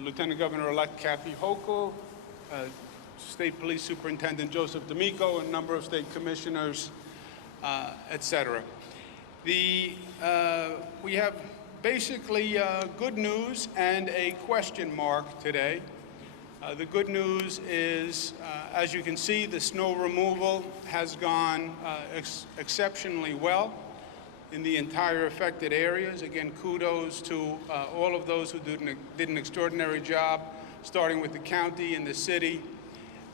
Lieutenant Governor-elect Kathy Hochul, State Police Superintendent Joseph D'Amico, a number of state commissioners, etc. We have basically good news and a question mark today. The good news is, as you can see, the snow removal has gone exceptionally well in the entire affected areas. Again, kudos to all of those who did an extraordinary job, starting with the county and the city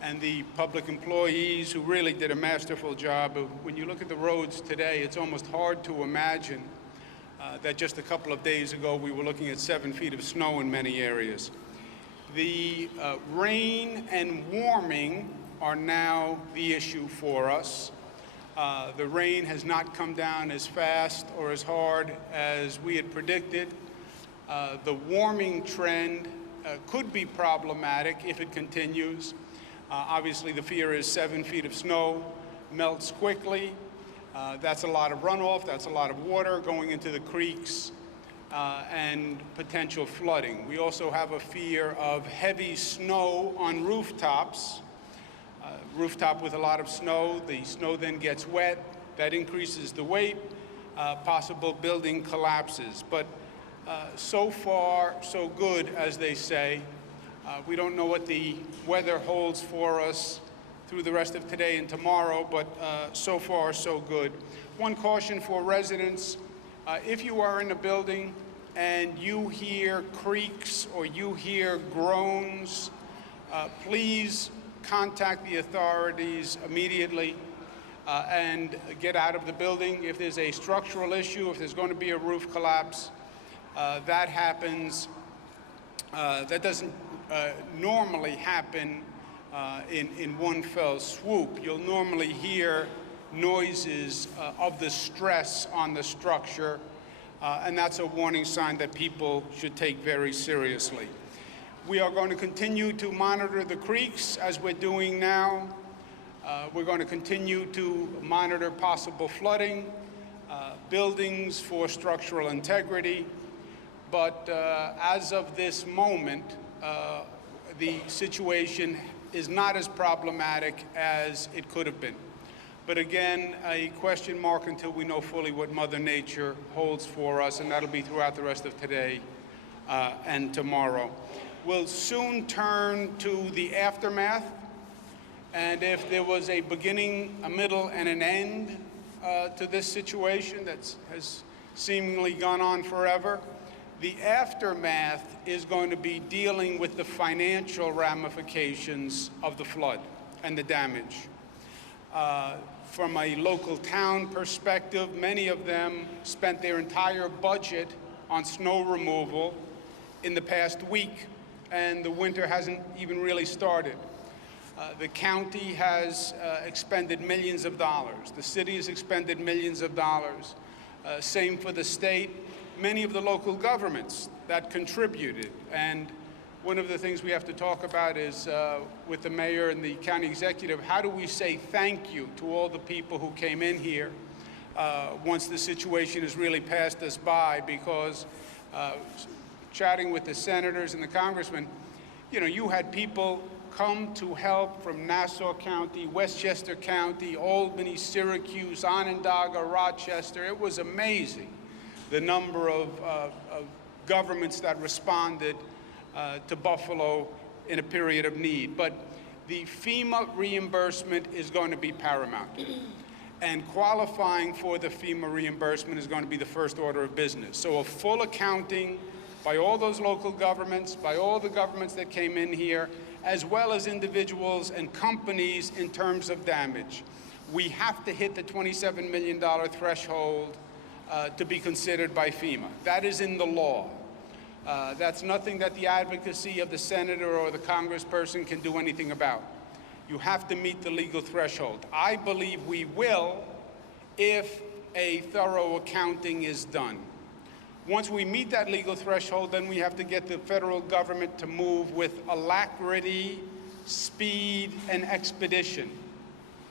and the public employees who really did a masterful job. When you look at the roads today, it's almost hard to imagine that just a couple of days ago we were looking at 7 feet of snow in many areas. The rain and warming are now the issue for us. The rain has not come down as fast or as hard as we had predicted. The warming trend could be problematic if it continues. Obviously, the fear is 7 feet of snow melts quickly. That's a lot of runoff. That's a lot of water going into the creeks and potential flooding. We also have a fear of heavy snow on rooftops. Rooftop with a lot of snow, the snow then gets wet, that increases the weight, possible building collapses. But so far, so good, as they say. We don't know what the weather holds for us through the rest of today and tomorrow, but so far, so good. One caution for residents: if you are in a building and you hear creaks or you hear groans, please contact the authorities immediately and get out of the building. If there's a structural issue, if there's going to be a roof collapse, that happens. That doesn't normally happen in one fell swoop. You'll normally hear noises of the stress on the structure, and that's a warning sign that people should take very seriously. We are going to continue to monitor the creeks as we're doing now. We're going to continue to monitor possible flooding, buildings for structural integrity. But as of this moment, the situation is not as problematic as it could have been. But again, a question mark until we know fully what Mother Nature holds for us, and that'll be throughout the rest of today and tomorrow. We'll soon turn to the aftermath, and if there was a beginning, a middle, and an end to this situation that has seemingly gone on forever, the aftermath is going to be dealing with the financial ramifications of the flood and the damage. From a local town perspective, many of them spent their entire budget on snow removal in the past week, and the winter hasn't even really started. The county has expended millions of dollars. The city has expended millions of dollars. Same for the state. Many of the local governments that contributed. And one of the things we have to talk about is with the mayor and the county executive, how do we say thank you to all the people who came in here once the situation has really passed us by? Because chatting with the senators and the congressmen, you know, you had people come to help from Nassau County, Westchester County, Albany, Syracuse, Onondaga, Rochester. It was amazing the number of governments that responded to Buffalo in a period of need. But the FEMA reimbursement is going to be paramount. And qualifying for the FEMA reimbursement is going to be the first order of business. So a full accounting by all those local governments, by all the governments that came in here, as well as individuals and companies in terms of damage. We have to hit the $27 million threshold to be considered by FEMA. That is in the law. That's nothing that the advocacy of the senator or the congressperson can do anything about. You have to meet the legal threshold. I believe we will if a thorough accounting is done. Once we meet that legal threshold, then we have to get the federal government to move with alacrity, speed, and expedition.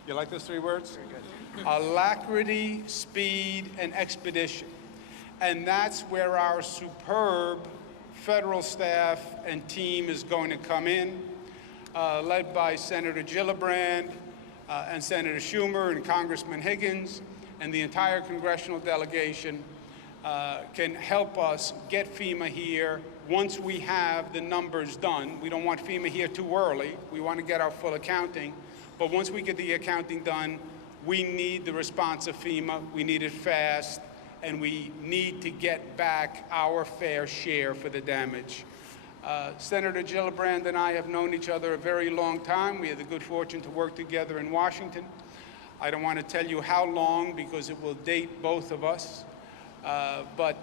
You like those three words? Very good. Alacrity, speed, and expedition. And that's where our superb federal staff and team is going to come in, led by Senator Gillibrand and Senator Schumer and Congressman Higgins, and the entire congressional delegation can help us get FEMA here once we have the numbers done. We don't want FEMA here too early. We want to get our full accounting. But once we get the accounting done, we need the response of FEMA. We need it fast, and we need to get back our fair share for the damage. Senator Gillibrand and I have known each other a very long time. We had the good fortune to work together in Washington. I don't want to tell you how long because it will date both of us. But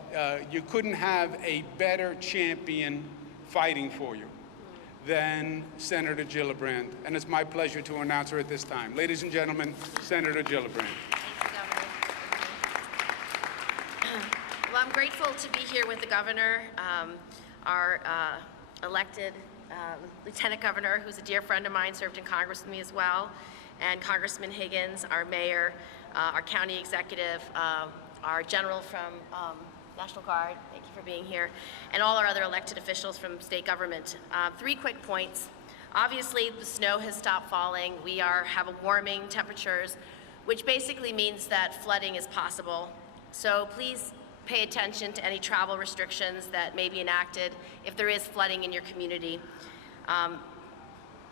you couldn't have a better champion fighting for you than Senator Gillibrand. And it's my pleasure to announce her at this time. Ladies and gentlemen, Senator Gillibrand. Thank you, Governor. Well, I'm grateful to be here with the governor, our elected Lieutenant Governor, who's a dear friend of mine, served in Congress with me as well, and Congressman Higgins, our mayor, our county executive, our general from National Guard, thank you for being here, and all our other elected officials from state government. 3 quick points. Obviously, the snow has stopped falling. We have warming temperatures, which basically means that flooding is possible. So please pay attention to any travel restrictions that may be enacted if there is flooding in your community.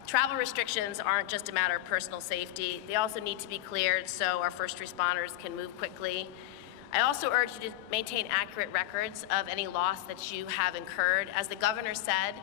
Travel restrictions aren't just a matter of personal safety. They also need to be cleared so our first responders can move quickly. I also urge you to maintain accurate records of any loss that you have incurred. As the governor said,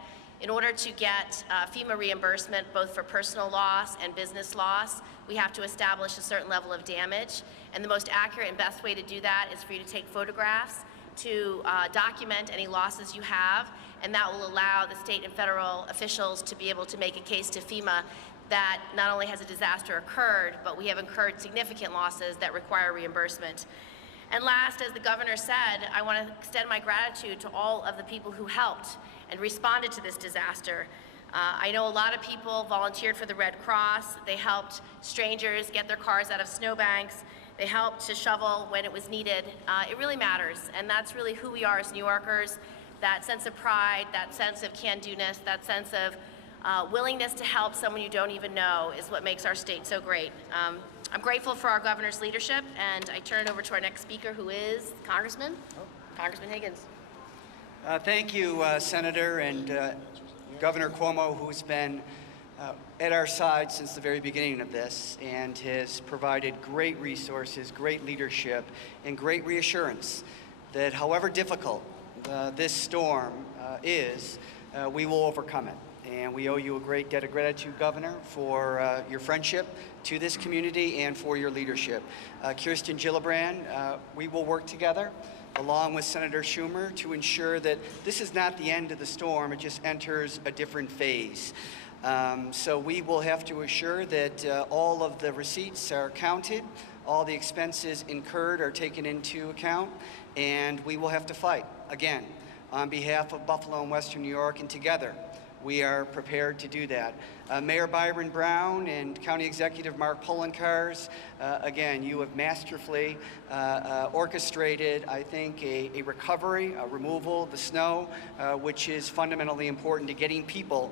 in order to get FEMA reimbursement, both for personal loss and business loss, we have to establish a certain level of damage. And the most accurate and best way to do that is for you to take photographs to document any losses you have, and that will allow the state and federal officials to be able to make a case to FEMA that not only has a disaster occurred, but we have incurred significant losses that require reimbursement. And last, as the governor said, I want to extend my gratitude to all of the people who helped and responded to this disaster. I know a lot of people volunteered for the Red Cross. They helped strangers get their cars out of snowbanks. They helped to shovel when it was needed. It really matters, and that's really who we are as New Yorkers. That sense of pride, that sense of can-do-ness, that sense of willingness to help someone you don't even know is what makes our state so great. I'm grateful for our governor's leadership, and I turn it over to our next speaker, who is Congressman Higgins. Thank you, Senator, and Governor Cuomo, who's been at our side since the very beginning of this and has provided great resources, great leadership, and great reassurance that however difficult this storm is, we will overcome it. And we owe you a great debt of gratitude, Governor, for your friendship to this community and for your leadership. Kirsten Gillibrand, we will work together along with Senator Schumer to ensure that this is not the end of the storm, it just enters a different phase. So we will have to assure that all of the receipts are counted, all the expenses incurred are taken into account, and we will have to fight, again, on behalf of Buffalo and Western New York, and together we are prepared to do that. Mayor Byron Brown and County Executive Mark Poloncarz, again, you have masterfully orchestrated, I think, a recovery, a removal of the snow, which is fundamentally important to getting people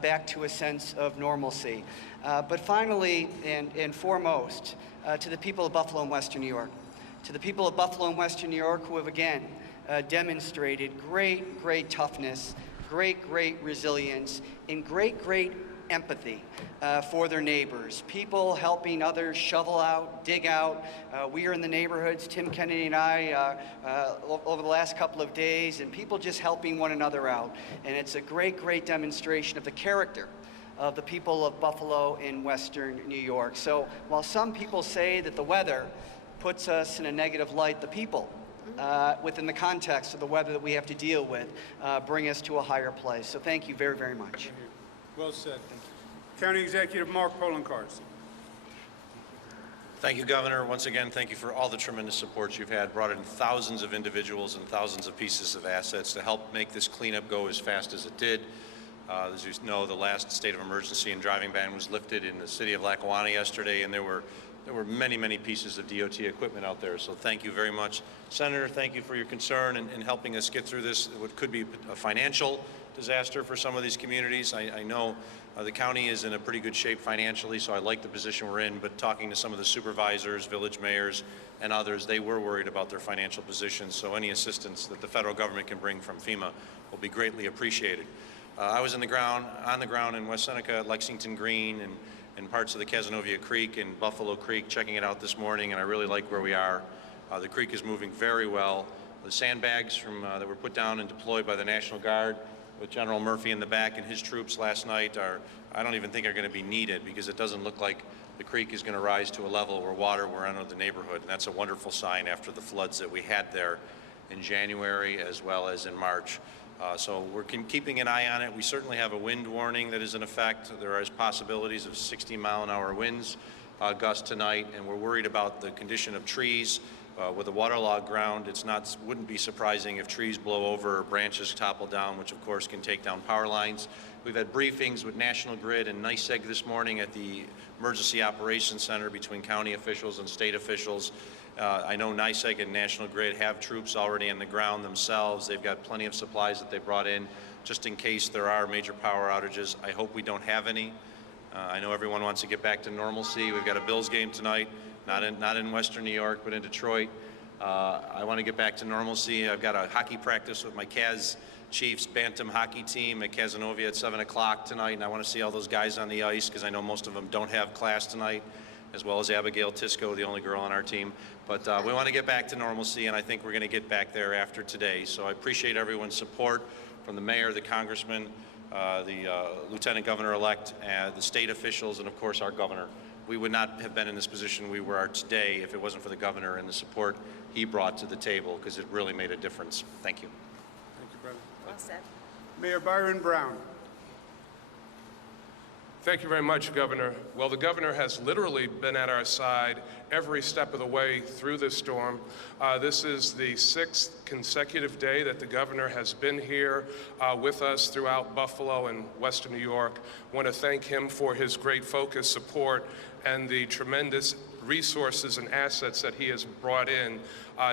back to a sense of normalcy. But finally and foremost, to the people of Buffalo and Western New York, to the people of Buffalo and Western New York who have again demonstrated great toughness, great resilience, and great empathy for their neighbors. People helping others shovel out, dig out. We are in the neighborhoods, Tim Kennedy and I, over the last couple of days, and people just helping one another out. And it's a great demonstration of the character of the people of Buffalo and Western New York. So while some people say that the weather puts us in a negative light, the people within the context of the weather that we have to deal with, bring us to a higher place. So thank you very much. Well said. County Executive Mark Poloncarz. Thank you, Governor. Once again, thank you for all the tremendous support you've had. Brought in thousands of individuals and thousands of pieces of assets to help make this cleanup go as fast as it did. As you know, the last state of emergency and driving ban was lifted in the city of Lackawanna yesterday, and there were there were many, many pieces of DOT equipment out there. So thank you very much. Senator, thank you for your concern in helping us get through this, what could be a financial disaster for some of these communities. I know the county is in a pretty good shape financially, so I like the position we're in, but talking to some of the supervisors, village mayors, and others, they were worried about their financial positions, so any assistance that the federal government can bring from FEMA will be greatly appreciated. I was on the ground in West Seneca, Lexington Green, and parts of the Cazenovia Creek and Buffalo Creek, checking it out this morning, and I really like where we are. The creek is moving very well. The sandbags that were put down and deployed by the National Guard with General Murphy in the back and his troops last night I don't even think are going to be needed, because it doesn't look like the creek is going to rise to a level where water will enter the neighborhood, and that's a wonderful sign after the floods that we had there in January as well as in March. So we're keeping an eye on it. We certainly have a wind warning that is in effect. There is possibilities of 60-mile-an-hour winds gust tonight, and we're worried about the condition of trees. With a waterlogged ground, wouldn't be surprising if trees blow over or branches topple down, which of course can take down power lines. We've had briefings with National Grid and NYSEG this morning at the Emergency Operations Center between county officials and state officials. I know NYSEG and National Grid have troops already on the ground themselves. They've got plenty of supplies that they brought in just in case there are major power outages. I hope we don't have any. I know everyone wants to get back to normalcy. We've got a Bills game tonight. Not in Western New York, but in Detroit. I want to get back to normalcy. I've got a hockey practice with my Caz Chiefs Bantam hockey team at Cazenovia at 7 o'clock tonight, and I want to see all those guys on the ice because I know most of them don't have class tonight, as well as Abigail Tisco, the only girl on our team. But we want to get back to normalcy, and I think we're going to get back there after today. So I appreciate everyone's support, from the mayor, the congressman, the lieutenant governor-elect, the state officials, and of course our governor. We would not have been in this position we are today if it wasn't for the governor and the support he brought to the table, because it really made a difference. Thank you. Thank you, brother. Well said. Mayor Byron Brown. Thank you very much, Governor. Well, the governor has literally been at our side every step of the way through this storm. This is the 6th consecutive day that the governor has been here with us throughout Buffalo and Western New York. I want to thank him for his great focus, support, and the tremendous resources and assets that he has brought in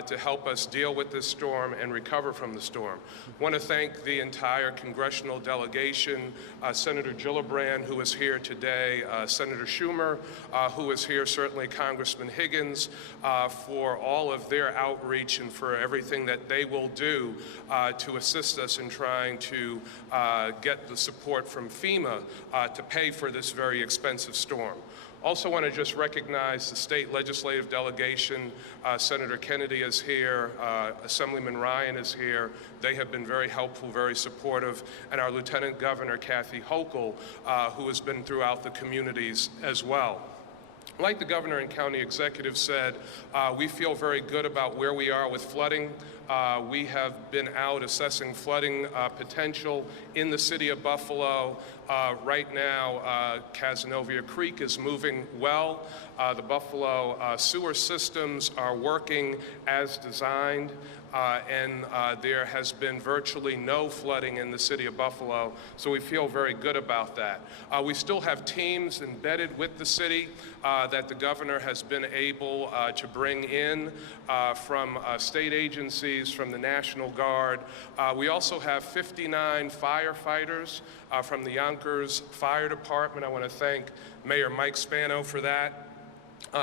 to help us deal with this storm and recover from the storm. I want to thank the entire congressional delegation, Senator Gillibrand, who is here today, Senator Schumer, who is here, certainly Congressman Higgins, for all of their outreach and for everything that they will do to assist us in trying to get the support from FEMA to pay for this very expensive storm. Also want to just recognize the state legislative delegation. Senator Kennedy is here, Assemblyman Ryan is here. They have been very helpful, very supportive, and our Lieutenant Governor, Kathy Hochul, who has been throughout the communities as well. Like the governor and county executive said, we feel very good about where we are with flooding. We have been out assessing flooding potential in the city of Buffalo. Right now, Cazenovia Creek is moving well. The Buffalo sewer systems are working as designed, and there has been virtually no flooding in the city of Buffalo, so we feel very good about that. We still have teams embedded with the city that the governor has been able to bring in from state agencies, from the National Guard. We also have 59 firefighters from the Yonkers Fire Department. I want to thank Mayor Mike Spano for that.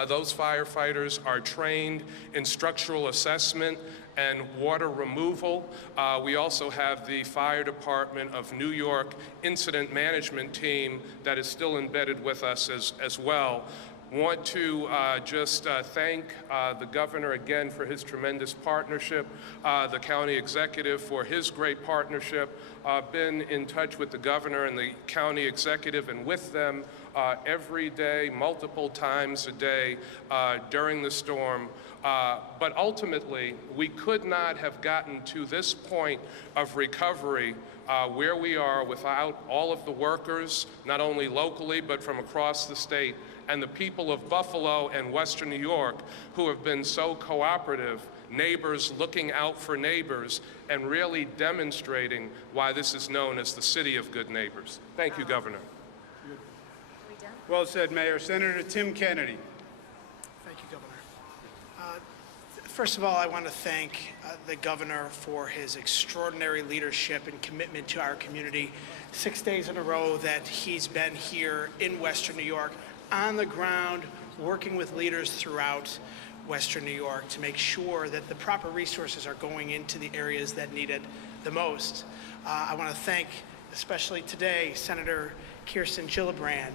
Those firefighters are trained in structural assessment and water removal. We also have the Fire Department of New York Incident Management Team that is still embedded with us as well. Want to just thank the governor again for his tremendous partnership, the county executive for his great partnership. Been in touch with the governor and the county executive and with them every day, multiple times a day during the storm. But ultimately, we could not have gotten to this point of recovery where we are without all of the workers, not only locally, but from across the state, and the people of Buffalo and Western New York who have been so cooperative, neighbors looking out for neighbors, and really demonstrating why this is known as the city of good neighbors. Thank you, Governor. Are we done? Well said, Mayor. Senator Tim Kennedy. First of all, I want to thank the governor for his extraordinary leadership and commitment to our community. 6 days in a row that he's been here in Western New York, on the ground, working with leaders throughout Western New York to make sure that the proper resources are going into the areas that need it the most. I want to thank, especially today, Senator Gillibrand,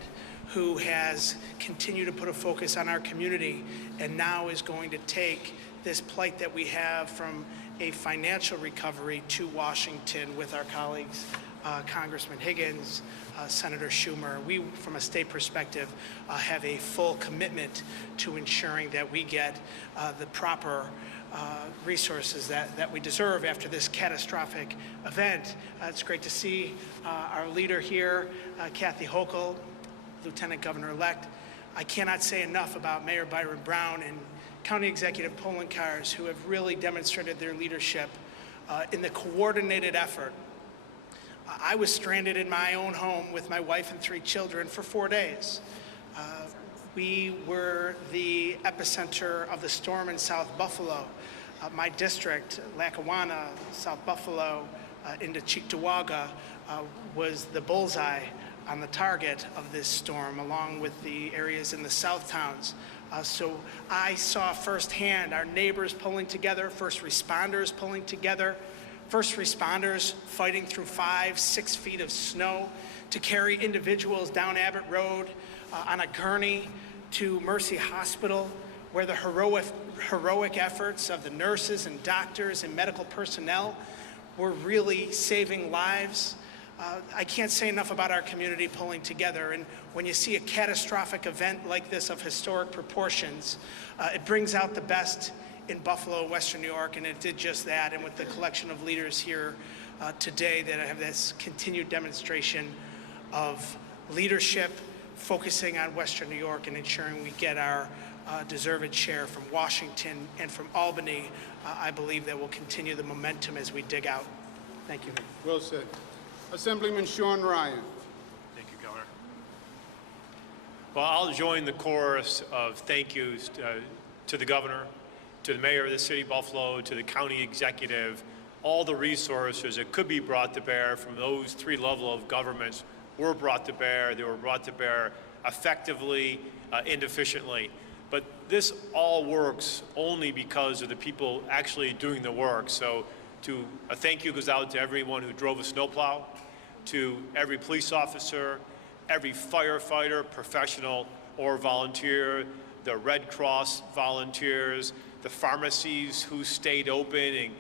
who has continued to put a focus on our community and now is going to take this plight that we have from a financial recovery to Washington with our colleagues, Congressman Higgins, Senator Schumer. We, from a state perspective, have a full commitment to ensuring that we get the proper resources that we deserve after this catastrophic event. It's great to see our leader here, Kathy Hochul, Lieutenant Governor-elect. I cannot say enough about Mayor Byron Brown and County Executive Polenkars, who have really demonstrated their leadership in the coordinated effort. I was stranded in my own home with my wife and 3 children for 4 days. We were the epicenter of the storm in South Buffalo. My district, Lackawanna, South Buffalo, into Cheektowaga, was the bullseye on the target of this storm, along with the areas in the South towns. So I saw firsthand our neighbors pulling together, first responders pulling together, first responders fighting through 5-6 feet of snow to carry individuals down Abbott Road on a gurney to Mercy Hospital, where the heroic efforts of the nurses and doctors and medical personnel were really saving lives. I can't say enough about our community pulling together, and when you see a catastrophic event like this of historic proportions, it brings out the best in Buffalo, Western New York, and it did just that. And with the collection of leaders here today, that have this continued demonstration of leadership, focusing on Western New York and ensuring we get our deserved share from Washington and from Albany, I believe that will continue the momentum as we dig out. Thank you. Well said. Assemblyman Sean Ryan. Thank you, Governor. Well, I'll join the chorus of thank yous to the governor, to the mayor of the city of Buffalo, to the county executive. All the resources that could be brought to bear from those 3 levels of governments were brought to bear. They were brought to bear effectively and efficiently. But this all works only because of the people actually doing the work. So a thank you goes out to everyone who drove a snowplow, to every police officer, every firefighter, professional or volunteer, the Red Cross volunteers, the pharmacies who stayed open and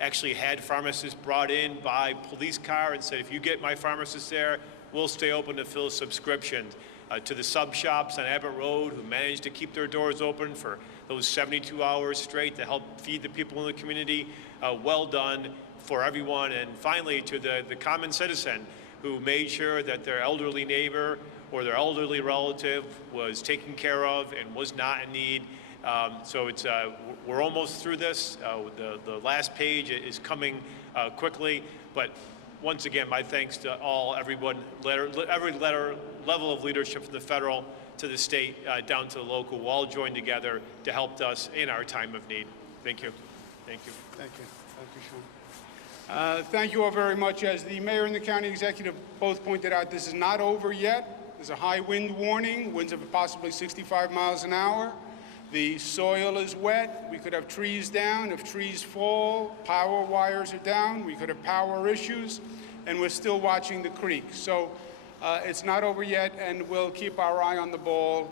actually had pharmacists brought in by police car and said, if you get my pharmacist there, we'll stay open to fill subscriptions. To the sub shops on Abbott Road who managed to keep their doors open for those 72 hours straight to help feed the people in the community. Well done for everyone. And finally, to the common citizen who made sure that their elderly neighbor or their elderly relative was taken care of and was not in need. So we're almost through this. The last page is coming quickly, but once again, my thanks to everyone, every level of leadership from the federal to the state down to the local, who all joined together to help us in our time of need. Thank you. Thank you. Thank you. Thank you, Sean. Thank you all very much. As the mayor and the county executive both pointed out, this is not over yet. There's a high wind warning, winds of possibly 65 miles an hour. The soil is wet. We could have trees down. If trees fall, power wires are down. We could have power issues, and we're still watching the creek. So it's not over yet, and we'll keep our eye on the ball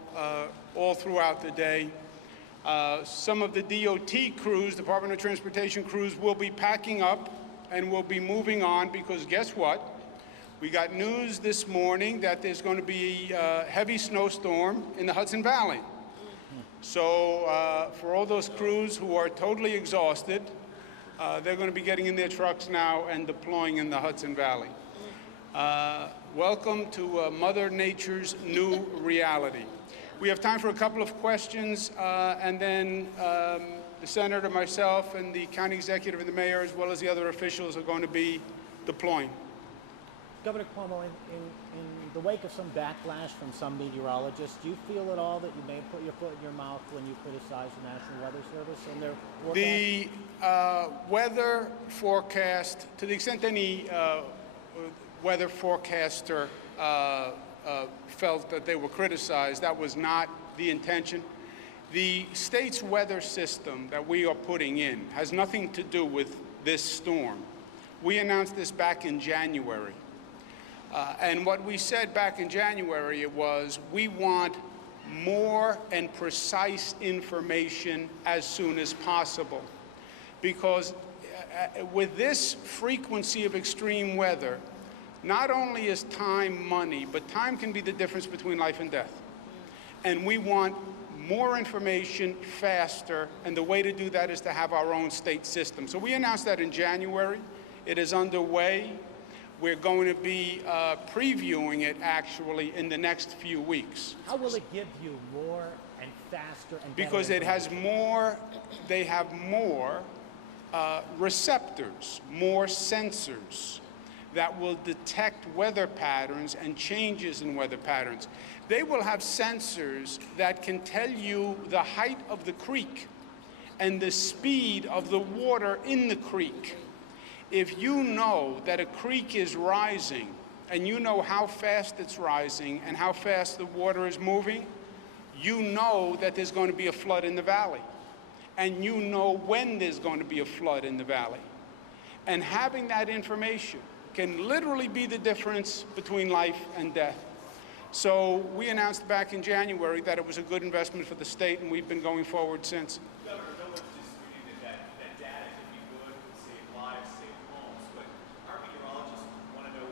all throughout the day. Some of the DOT crews, Department of Transportation crews, will be packing up and will be moving on because guess what? We got news this morning that there's going to be a heavy snowstorm in the Hudson Valley. So for all those crews who are totally exhausted, they're going to be getting in their trucks now and deploying in the Hudson Valley. Welcome to Mother Nature's new reality. We have time for a couple of questions, and then the senator, myself, and the county executive and the mayor, as well as the other officials, are going to be deploying. Governor Cuomo, in the wake of some backlash from some meteorologists, do you feel at all that you may put your foot in your mouth when you criticize the National Weather Service and their forecast? The weather forecast, to the extent any weather forecaster felt that they were criticized, that was not the intention. The state's weather system that we are putting in has nothing to do with this storm. We announced this back in January. And what we said back in January was we want more and precise information as soon as possible. Because with this frequency of extreme weather, not only is time money, but time can be the difference between life and death. And we want more information faster, and the way to do that is to have our own state system. So we announced that in January. It is underway. We're going to be previewing it actually in the next few weeks. How will it give you more and faster and better Because it has information? more, they have more receptors, more sensors that will detect weather patterns and changes in weather patterns. They will have sensors that can tell you the height of the creek and the speed of the water in the creek. If you know that a creek is rising and you know how fast it's rising and how fast the water is moving, you know that there's going to be a flood in the valley. And you know when there's going to be a flood in the valley. And having that information can literally be the difference between life and death. So we announced back in January that it was a good investment for the state, and we've been going forward since. Governor, no one's disputing that data can be good, save lives, save homes, but our meteorologists want to know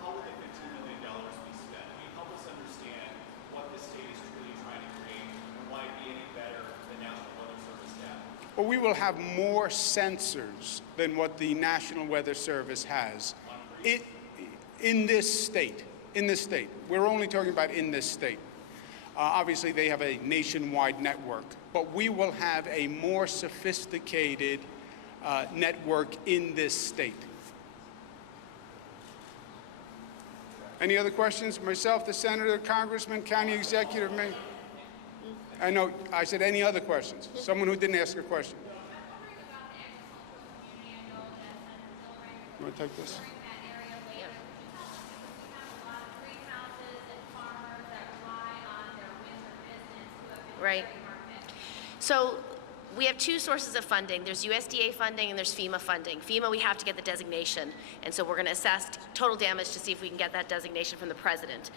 how will the $15 million be spent? I mean, help us understand what the state is truly trying to create and why it'd be any better than National Weather Service data. Well, we will have more sensors than what the National Weather Service has in this state. In this state. We're only talking about in this state. Obviously, they have a nationwide network, but we will have a more sophisticated network in this state. Any other questions? Myself, the senator, congressman, county executive, mayor? I know, I said any other questions? Someone who didn't ask a question. You want to take this? Right. So we have two sources of funding. There's USDA funding and there's FEMA funding. FEMA, we have to get the designation. And so we're going to assess total damage to see if we can get that designation from the president.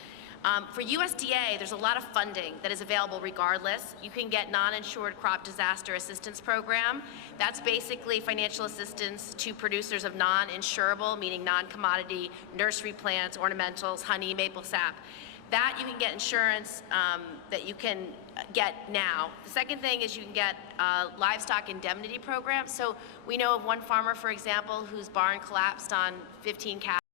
For USDA, there's a lot of funding that is available regardless. You can get non-insured crop disaster assistance program. That's basically financial assistance to producers of non-insurable, meaning non-commodity nursery plants, ornamentals, honey, maple sap. That you can get insurance that you can get now. The second thing is you can get livestock indemnity program. So we know of one farmer, for example, whose barn collapsed on 15 cows.